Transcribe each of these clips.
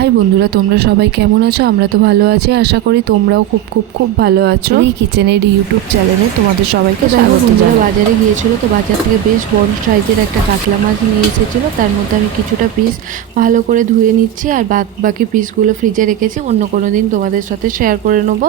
High বন্ধুরা তোমরা সবাই কেমন আছো? আমরা তো ভালো আছি। আশা করি তোমরাও খুব খুব খুব ভালো আছো। এই কিচেনের ইউটিউব চ্যানেলে তোমাদের সবাইকে স্বাগত বাজারে গিয়েছিল তো বাজার থেকে বেশ বড় সাইজের একটা কাতলা মাছ নিয়ে এসেছিল। তার মধ্যে আমি কিছুটা পিস ভালো করে ধুয়ে নিচ্ছি আর বাকি পিসগুলো ফ্রিজে রেখেছি। অন্য কোনো দিন তোমাদের সাথে শেয়ার করে নেব।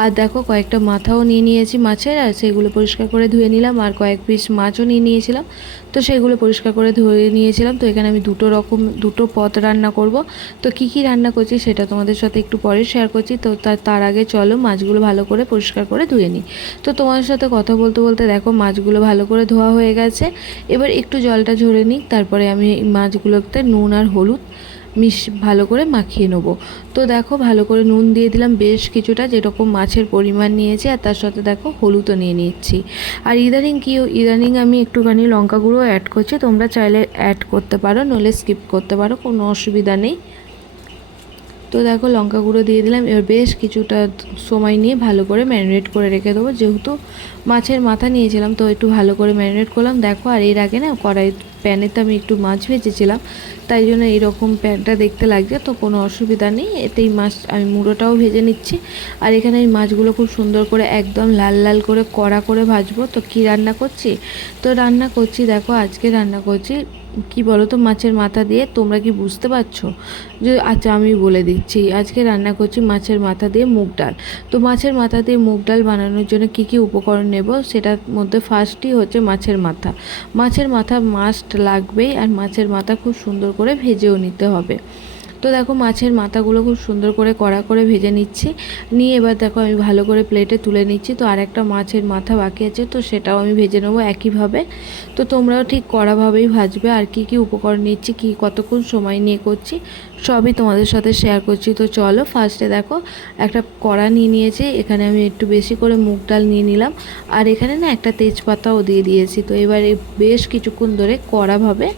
আর দেখো কয়েকটা মাথাও নিয়ে নিয়েছি মাছের আর সেগুলো পরিষ্কার করে ধুয়ে নিলাম আর কয়েক পিস মাছও নিয়ে নিয়েছিলাম। তো সেগুলো পরিষ্কার করে ধুয়ে নিয়েছিলাম। তো এখানে আমি দুটো রকম দুটো পদ রান্না করব। তো কি কি রান্না করছি সেটা তোমাদের সাথে একটু পরে শেয়ার করছি। তো তার আগে চলো মাছগুলো ভালো করে পরিষ্কার করে ধুয়ে নিই। তো তোমাদের সাথে কথা বলতে বলতে দেখো মাছগুলো ভালো করে ধোয়া হয়ে গেছে। এবার একটু জলটা ঝরে নিই তারপরে আমি মাছগুলোতে নুন আর হলুদ মিশ, ভালো করে মাখিয়ে নেব। তো দেখো ভালো করে নুন দিয়ে দিলাম বেশ কিছুটা, যেরকম মাছের পরিমাণ নিয়েছি, আর তার সাথে দেখো হলুদও নিয়ে নিচ্ছি। আর ইদানিং কি, ইদানিং আমি একটুখানি লঙ্কা গুঁড়ো অ্যাড করছি, তোমরা চাইলে অ্যাড করতে পারো, নইলে স্কিপ করতে পারো, কোনো অসুবিধা নেই। তো দেখো লঙ্কা গুঁড়ো দিয়ে দিলাম। এবার বেশ কিছুটা সময় নিয়ে ভালো করে ম্যারিনেট করে রেখে দেবো, যেহেতু মাছের মাথা নিয়েছিলাম, তো একটু ভালো করে ম্যারিনেট করলাম। দেখো, আর এর আগে না কড়াই প্যানেতে আমি একটু মাছ ভেজেছিলাম, তাই জন্য এইরকম প্যানটা দেখতে লাগছে, তো কোনো অসুবিধা নেই। এতেই মাছ, আমি মুড়োটাও ভেজে নিচ্ছি। আর এখানে এই মাছগুলো খুব সুন্দর করে একদম লাল লাল করে কড়া করে ভাজবো। তো কি রান্না করছি? তো রান্না করছি, দেখো, আজকে রান্না করছি, কি বলো তো মাছের মাথা দিয়ে। তোমরা কি বুঝতে পারছ? যে আচ্ছা আমি বলে দিচ্ছি, আজকে রান্না করছি মাছের মাথা দিয়ে মুগ ডাল। তো মাছের মাথা দিয়ে মুগ ডাল বানানোর জন্য কি কি উপকরণ নেব, সেটার মধ্যে ফার্স্টই হচ্ছে মাছের মাথা। মাছের মাথা মাস্ট লাগবেই আর মাছের মাথা খুব সুন্দর করে ভেজেও নিতে হবে। তো দেখো মাছের মাথাগুলো খুব সুন্দর করে কড়া করে ভেজে নিচ্ছি। নিয়ে এবার দেখো আমি ভালো করে প্লেটে তুলে নিচ্ছি। তো আর একটা মাছের মাথা বাকি আছে, তো সেটাও আমি ভেজে নেব একইভাবে। তো তোমরাও ঠিক কড়াভাবেই ভাজবে আর কি কি উপকরণ নিচ্ছি, কি কতক্ষণ সময় নিয়ে করছি সবই তোমাদের সাথে শেয়ার করছি। তো চলো ফার্স্টে দেখো, একটা কড়া নিয়ে নিয়েছি, এখানে আমি একটু বেশি করে মুগ ডাল নিয়ে নিলাম। আর এখানে না একটা তেজপাতাও দিয়ে দিয়েছি। তো এবারে বেশ কিছুক্ষণ ধরে কড়াভাবে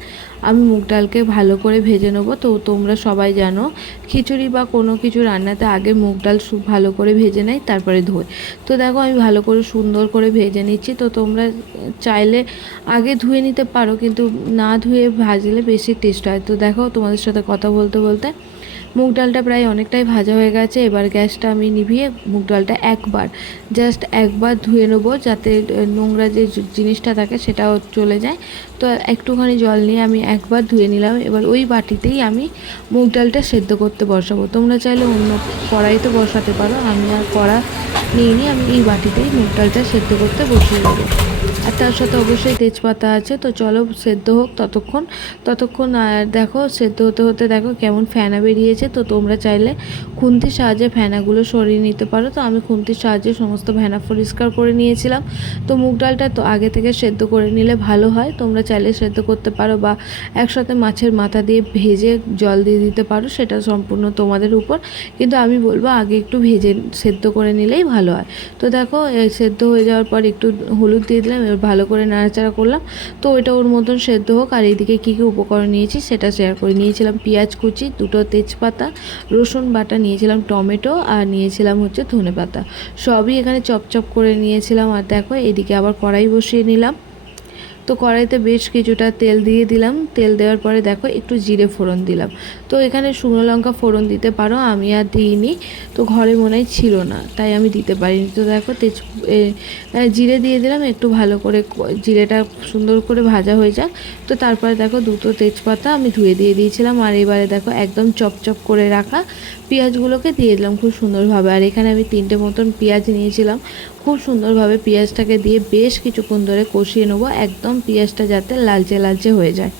আমি মুগ ডালকে ভালো করে ভেজে নেব। তো তোমরা সবাই জানো, খিচুড়ি বা কোনো কিছু রান্নাতে আগে মুগ ডাল ভালো করে ভেজে নেয়, তারপরে ধোয়। তো দেখো আমি ভালো করে সুন্দর করে ভেজে নিচ্ছি। তো তোমরা চাইলে আগে ধুয়ে নিতে পারো, কিন্তু না ধুয়ে ভাজলে বেশি টেস্ট হয়। তো দেখো তোমাদের সাথে কথা বলতে বলতে বলতে মুগ ডালটা প্রায় অনেকটাই ভাজা হয়ে গেছে, এবার গ্যাসটা আমি নিভিয়ে মুগ ডালটা একবার জাস্ট একবার ধুয়ে নেব যাতে নোংরা যে জিনিসটা থাকে সেটাও চলে যায়। তো একটুখানি জল নিয়ে আমি একবার ধুয়ে নিলাম, এবার ওই বাটিতেই আমি মুগ ডালটা সেদ্ধ করতে বসাবো। তোমরা চাইলে অন্য কড়াইতে বসাতে পারো, আমি আর কড়া নিয়ে নিয়ে আমি এই বাটিতেই মুগ ডালটা সেদ্ধ করতে বসিয়ে দেবো। আর তার সাথে অবশ্যই তেজপাতা আছে, তো চলো সেদ্ধ হোক ততক্ষণ ততক্ষণ আর দেখো সেদ্ধ হতে হতে দেখো কেমন ফ্যানা বেরিয়েছে। তো তোমরা চাইলে খুন্তির সাহায্যে ফ্যানাগুলো সরিয়ে নিতে পারো। তো আমি খুন্তির সাহায্যে সমস্ত ফ্যানা পরিষ্কার করে নিয়েছিলাম। তো মুগ ডালটা তো আগে থেকে সেদ্ধ করে নিলে ভালো হয়। তোমরা চাইলে সেদ্ধ করতে পারো বা একসাথে মাছের মাথা দিয়ে ভেজে জল দিয়ে দিতে পারো, সেটা সম্পূর্ণ তোমাদের উপর। কিন্তু আমি বলব, আগে একটু ভেজে সেদ্ধ করে নিলেই ভালো হয়। তো দেখো সেদ্ধ হয়ে যাওয়ার পর একটু হলুদ দিয়ে দিলাম, এবার ভালো করে নাড়াচাড়া করলাম। তো ওইটা ওর মতন সেদ্ধ হোক। আর এইদিকে কী কী উপকরণ নিয়েছি, সেটা শেয়ার করে নিয়েছিলাম। পেঁয়াজ কুচি, দুটো তেজপাতা রসুন বাটা নিয়েছিলাম, টমেটো আর নিয়েছিলাম হচ্ছে ধনে পাতা সবই এখানে চপচপ করে নিয়েছিলাম আর দেখো এদিকে আবার কড়াই বসিয়ে নিলাম। তো কড়াইতে বেশ কিছুটা তেল দিয়ে দিলাম। তেল দেওয়ার পরে দেখো একটু জিরে ফোড়ন দিলাম। তো এখানে শুকনো লঙ্কা ফোড়ন দিতে পারো, আমি আর দিইনি। তো ঘরে মনে হয় ছিল না, তাই আমি দিতে পারিনি। তো দেখো তেজ জিরে দিয়ে দিলাম, একটু ভালো করে জিরেটা সুন্দর করে ভাজা হয়ে যাক। তো তারপরে দেখো দুটো তেজপাতা আমি ধুয়ে দিয়ে দিয়েছিলাম, আর এবারে দেখো একদম চপচপ করে রাখা পেঁয়াজগুলোকে দিয়ে দিলাম খুব সুন্দরভাবে। আর এখানে আমি তিনটে মতন পেঁয়াজ নিয়েছিলাম খুব সুন্দরভাবে পেঁয়াজটাকে দিয়ে বেশ কিছুক্ষণ ধরে কষিয়ে নেব, একদম পেঁয়াজটা যাতে লালচে লালচে হয়ে যায়।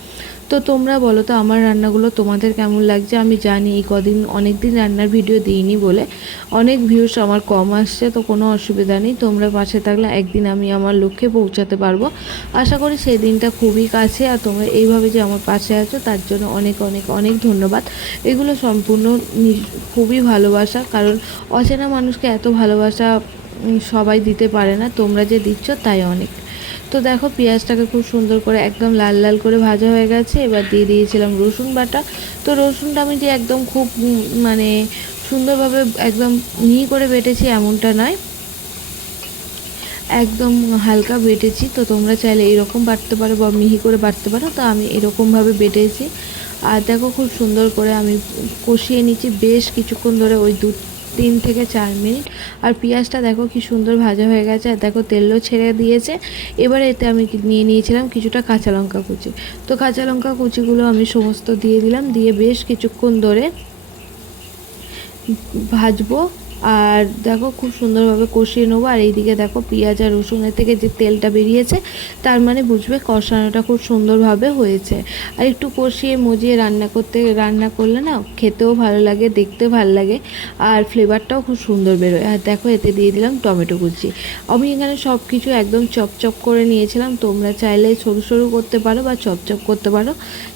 তো তোমরা বলো তো, আমার রান্নাগুলো তোমাদের কেমন লাগছে? আমি জানি এই কদিন অনেক দিন রান্নার ভিডিও দিইনি বলে, অনেক ভিউস আমার কম আসছে, তো কোনো অসুবিধা নেই। তোমরা পাশে থাকলে একদিন আমি আমার লক্ষ্যে পৌঁছাতে পারব। আশা করি সেই দিনটা খুবই কাছে, আর তোমরা এইভাবে যে আমার পাশে আছো, তার জন্য অনেক অনেক অনেক ধন্যবাদ। এগুলো সম্পূর্ণ খুবই ভালোবাসা, কারণ অচেনা মানুষকে এত ভালোবাসা সবাই দিতে পারে না, তোমরা যে দিচ্ছ তাই অনেক। তো দেখো পেঁয়াজটাকে খুব সুন্দর করে একদম লাল লাল করে ভাজা হয়ে গেছে, এবার দিয়ে দিয়েছিলাম রসুন বাটা। তো রসুনটা আমি যে একদম খুব মানে সুন্দরভাবে একদম মিহি করে বেটেছি এমনটা নয়। একদম হালকা বেটেছি, তো তোমরা চাইলে এরকম বাটতে পারো বা মিহি করে বাটতে পারো, তো আমি এরকমভাবে বেটেছি। আর দেখো খুব সুন্দর করে আমি কষিয়ে নিচ্ছি, বেশ কিছুক্ষণ ধরে ওই দু তিন থেকে চার মিনিট। আর পেঁয়াজটা দেখো কি সুন্দর ভাজা হয়ে গেছে। আর দেখো তেলও ছেড়ে দিয়েছে। এবারে এতে আমি নিয়ে নিয়েছিলাম কিছুটা কাঁচা লঙ্কা কুচি। তো কাঁচা লঙ্কা কুচিগুলো আমি সমস্ত দিয়ে দিলাম। দিয়ে বেশ কিছুক্ষণ ধরে ভাজবো। আর দেখো খুব সুন্দরভাবে কষিয়ে নেব। আর এইদিকে দেখো পেঁয়াজ আর রসুনের থেকে যে তেলটা বেরিয়েছে, তার মানে বুঝবে কষানোটা খুব সুন্দরভাবে হয়েছে। আর একটু কষিয়ে মজিয়ে রান্না করতে, রান্না করলে না খেতেও ভালো লাগে, দেখতে ভালো লাগে। আর ফ্লেভারটাও খুব সুন্দর বেরোয়। আর দেখো এতে দিয়ে দিলাম টমেটো কুচি। আমি এখানে সব কিছু একদম চপচপ করে নিয়েছিলাম। তোমরা চাইলে সরু সরু করতে পারো বা চপচপ করতে পারো।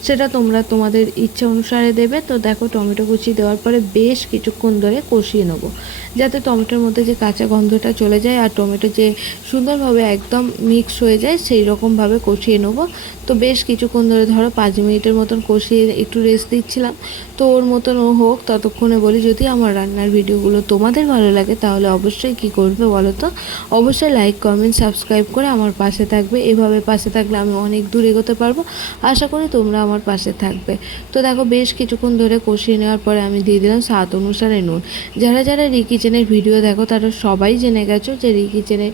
সেটা তোমরা তোমাদের ইচ্ছা অনুসারে দেবে। তো দেখো টমেটো কুচি দেওয়ার পরে বেশ কিছুক্ষণ ধরে কষিয়ে নেব। যাতে টমেটোর মধ্যে যে কাঁচা গন্ধটা চলে যায় আর টমেটো যে সুন্দরভাবে একদম মিক্স হয়ে যায়, সেই রকমভাবে কষিয়ে নেব। তো বেশ কিছুক্ষণ ধরে ধরো পাঁচ মিনিটের মতন কষিয়ে একটু রেস্ট দিচ্ছিলাম। তো ওর মতন ও হোক, ততক্ষণে বলি, যদি আমার রান্নার ভিডিওগুলো তোমাদের ভালো লাগে, তাহলে অবশ্যই কি করবে বলো তো? অবশ্যই লাইক কমেন্ট সাবস্ক্রাইব করে আমার পাশে থাকবে। এভাবে পাশে থাকলে আমি অনেক দূর এগোতে পারব। আশা করি তোমরা আমার পাশে থাকবে। তো দেখো, বেশ কিছুক্ষণ ধরে কষিয়ে নেওয়ার পরে আমি দিয়ে দিলাম স্বাদ অনুসারে নুন। যারা যারা কিচেনের ভিডিও দেখো, তারা সবাই জেনে গেছো যে রি কিচেনের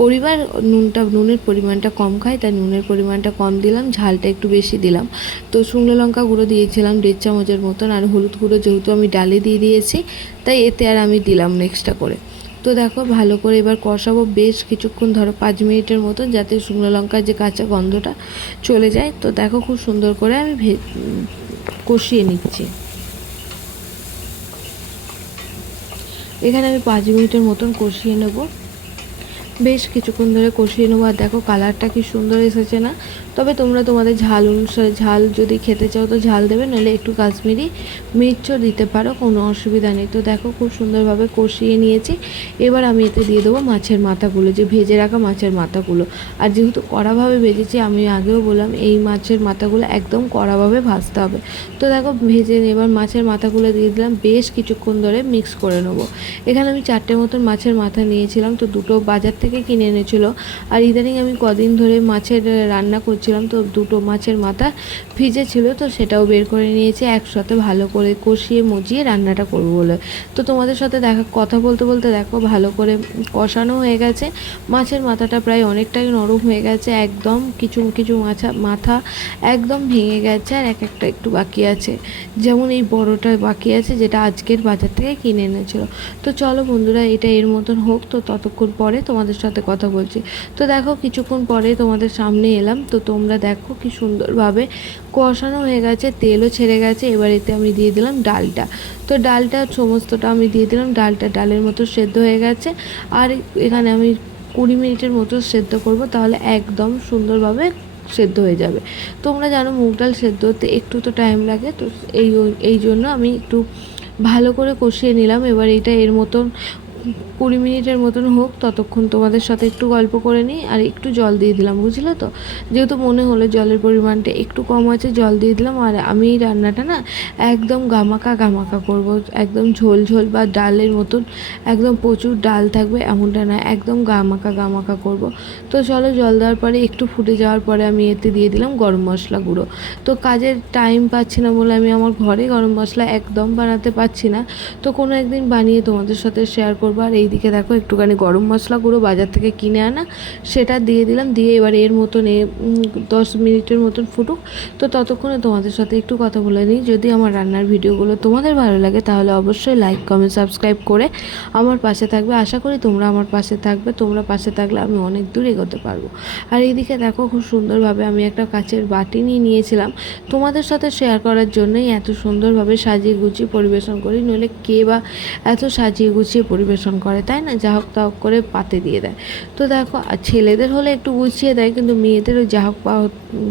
পরিবার নুনটা, নুনের পরিমাণটা কম খায়, তাই নুনের পরিমাণটা কম দিলাম, ঝালটা একটু বেশি দিলাম। তো শুকনো লঙ্কা গুঁড়ো দিয়েছিলাম, দেড় চামচের মতন, আর হলুদ গুঁড়ো যেহেতু আমি ডালে দিয়ে দিয়েছি, তাই এতে আর আমি দিলাম নেক্সটটা করে। তো দেখো, ভালো করে এবার কষাবো বেশ কিছুক্ষণ, ধরো পাঁচ মিনিটের মতো যাতে শুকনো লঙ্কার যে কাঁচা গন্ধটা চলে যায়। তো দেখো, খুব সুন্দর করে আমি কষিয়ে নিচ্ছি। এখানে আমি পাঁচ মিনিটের মতন কষিয়ে নেব। বেশ কিছুক্ষণ ধরে কষিয়ে নেব, আর দেখো কালারটা কি সুন্দর এসেছে না? তবে তোমরা তোমাদের ঝাল অনুসারে, ঝাল যদি খেতে চাও তো ঝাল দেবে নাহলে একটু কাশ্মীরি মির্চও দিতে পারো, কোনো অসুবিধা নেই। তো দেখো খুব সুন্দরভাবে কষিয়ে নিয়েছি। এবার আমি এতে দিয়ে দেবো মাছের মাথাগুলো, যে ভেজে রাখা মাছের মাথাগুলো। আর যেহেতু কড়াভাবে ভেজেছি, আমি আগেও বললাম এই মাছের মাথাগুলো একদম কড়াভাবে ভাজতে হবে। তো দেখো ভেজে এবার মাছের মাথাগুলো দিয়ে দিলাম, বেশ কিছুক্ষণ ধরে মিক্স করে নেব। এখানে আমি চারটে মতন মাছের মাথা নিয়েছিলাম, তো দুটো বাজার থেকে কিনে এনেছিল। আর ইদানিং আমি কদিন ধরে মাছের রান্না করছিলাম, তো দুটো মাছের মাথা ভিজে ছিল, তো সেটাও বের করে নিয়েছি। একসাথে ভালো করে কষিয়ে মজিয়ে রান্নাটা করব বলে। তো তোমাদের সাথে দেখা, কথা বলতে বলতে দেখো, ভালো করে কষানো হয়ে গেছে। মাছের মাথাটা প্রায় অনেকটাই নরম হয়ে গেছে, একদম কিছু কিছু মাছা, মাথা একদম ভেঙে গেছে আর এক একটা একটু বাকি আছে। যেমন এই বড়টা বাকি আছে, যেটা আজকের বাজার থেকে কিনে এনেছিল। তো চলো বন্ধুরা, এটা এর মতন হোক, তো ততক্ষণ পরে তোমাদের সাথে কথা বলছি। তো দেখো, কিছুক্ষণ পরে তোমাদের সামনে এলাম। তো তোমরা দেখো কি সুন্দরভাবে কষানো হয়ে গেছে, তেলও ছেড়ে গেছে। এবার এতে আমি দিয়ে দিলাম ডালটা। তো ডালটা সমস্তটা আমি দিয়ে দিলাম। ডালটা ডালের মতো সেদ্ধ হয়ে গেছে। আর এখানে আমি কুড়ি মিনিটের মতো সেদ্ধ করব, তাহলে একদম সুন্দরভাবে সেদ্ধ হয়ে যাবে। তোমরা জানো মুগ ডাল সেদ্ধ হতে একটু তো টাইম লাগে, তো এই এই জন্য আমি একটু ভালো করে কষিয়ে নিলাম। এবার এটা এর মতন কুড়ি মিনিটের মতন হোক, ততক্ষণ তোমাদের সাথে একটু গল্প করে নিই আর একটু জল দিয়ে দিলাম, বুঝলে তো? যেহেতু মনে হলো জলের পরিমাণটা একটু কম আছে, জল দিয়ে দিলাম আর আমি এই রান্নাটা না একদম গামাকা গামাকা করব, একদম ঝোল ঝোল বা ডালের মতন, একদম প্রচুর ডাল থাকবে এমনটা না, একদম গামাকা গামাকা করব। তো চলো জল দেওয়ার পরে একটু ফুটে যাওয়ার পরে আমি এতে দিয়ে দিলাম গরম মশলা গুঁড়ো। তো কাজের টাইম পাচ্ছি না বলে আমি আমার ঘরে গরম মশলা একদম বানাতে পারছি না। তো কোনো একদিন বানিয়ে তোমাদের সাথে শেয়ার করব। আর এইদিকে দেখো, একটুখানি গরম মশলা গুঁড়ো বাজার থেকে কিনে আনা, সেটা দিয়ে দিলাম। দিয়ে এবার এর মতন এ দশ মিনিটের মতন ফুটুক। তো ততক্ষণে তোমাদের সাথে একটু কথা বলে নিই। যদি আমার রান্নার ভিডিওগুলো তোমাদের ভালো লাগে, তাহলে অবশ্যই লাইক কমেন্ট সাবস্ক্রাইব করে আমার পাশে থাকবে। আশা করি তোমরা আমার পাশে থাকবে। তোমরা পাশে থাকলে আমি অনেক দূর এগোতে পারব। আর এইদিকে দেখো, খুব সুন্দরভাবে আমি একটা কাচের বাটি নিয়ে নিয়েছিলাম। তোমাদের সাথে শেয়ার করার জন্যই এত সুন্দরভাবে সাজিয়ে গুছিয়ে পরিবেশন করি। নইলে কে বা এত সাজিয়ে গুছিয়ে পরিবেশন করে তাই না? যা হোক তা হোক করে পাতে দিয়ে দেয়। তো দেখো ছেলেদের হলে একটু গুছিয়ে দেয় কিন্তু মেয়েদেরও ওই যা হোক পা-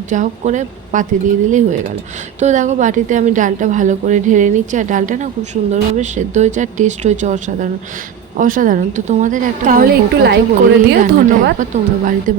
যা হোক করে পাতে দিয়ে দিলেই হয়ে গেল। তো দেখো বাটিতে আমি ডালটা ভালো করে ঢেলে নিচ্ছি আর ডালটা না খুব সুন্দরভাবে সেদ্ধ হয়েছে আর টেস্ট হয়েছে অসাধারণ। অসাধারণ। তো তোমাদের একটা তাহলে একটু লাইক করে দিও, ধন্যবাদ। তোমরা বাড়িতে